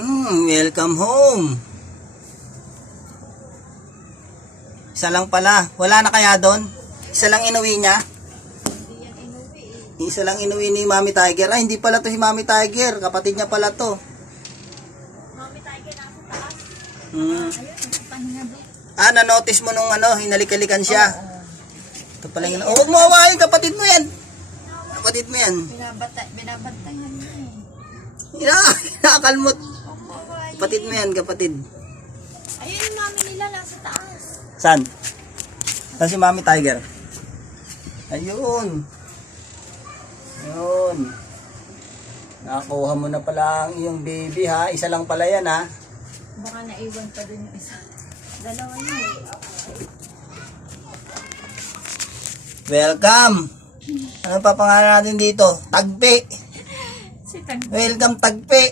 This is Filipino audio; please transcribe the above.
Welcome home. Isa lang pala. Wala na kaya doon? Isa lang inuwi niya? Hindi yan inuwi eh. Isa lang inuwi ni Mami Tiger. Ay, hindi pala to si Mami Tiger. Kapatid niya pala to. Mami Tiger nasa taas. Hmm. Ayun, pahinga doon. Na-notice mo nung hinalik-halikan siya. Oo. Ito pala yung... Oh, huwag mo hawain, kapatid mo yan. Kapatid mo yan. Binabantayan niya eh. Inakalmot. Huwag mo hawain. Kapatid mo yan, kapatid. Ayun yung mami nila nasa taas. Saan? Saan si Mami Tiger? Ayun. Ayun. Nakakuha mo na pala ang iyong baby ha. Isa lang pala yan ha. Baka naiwan pa dun yung isa. Dalawa yun eh. Welcome. Ano pa pangalan natin dito? Tagpi. Si Tag. Welcome Tagpi.